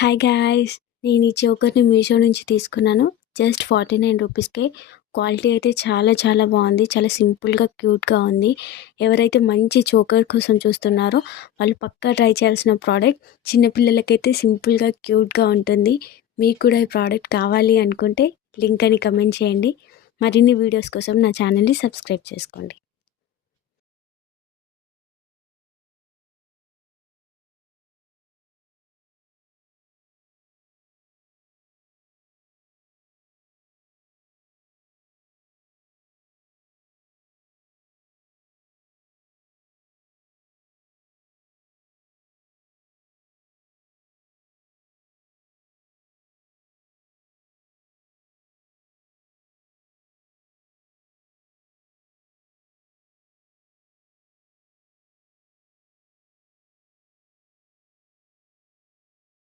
Hi guys! నేను ఈ చోకర్‌ని మీషో నుంచి తీసుకున్నాను. జస్ట్ 49 రూపీస్‌కే. క్వాలిటీ అయితే చాలా చాలా బాగుంది. చాలా సింపుల్‌గా, క్యూట్‌గా ఉంది. ఎవరైతే మంచి చోకర్ కోసం చూస్తున్నారో వాళ్ళు పక్కా ట్రై చేయాల్సిన ప్రోడక్ట్. చిన్న పిల్లలకైతే సింపుల్‌గా, క్యూట్‌గా ఉంటుంది. మీకు కూడా ఈ ప్రోడక్ట్ కావాలి అనుకుంటే లింక్ అని కమెంట్ చేయండి. మరిన్ని వీడియోస్ కోసం నా ఛానల్‌ని సబ్స్క్రైబ్ చేసుకోండి.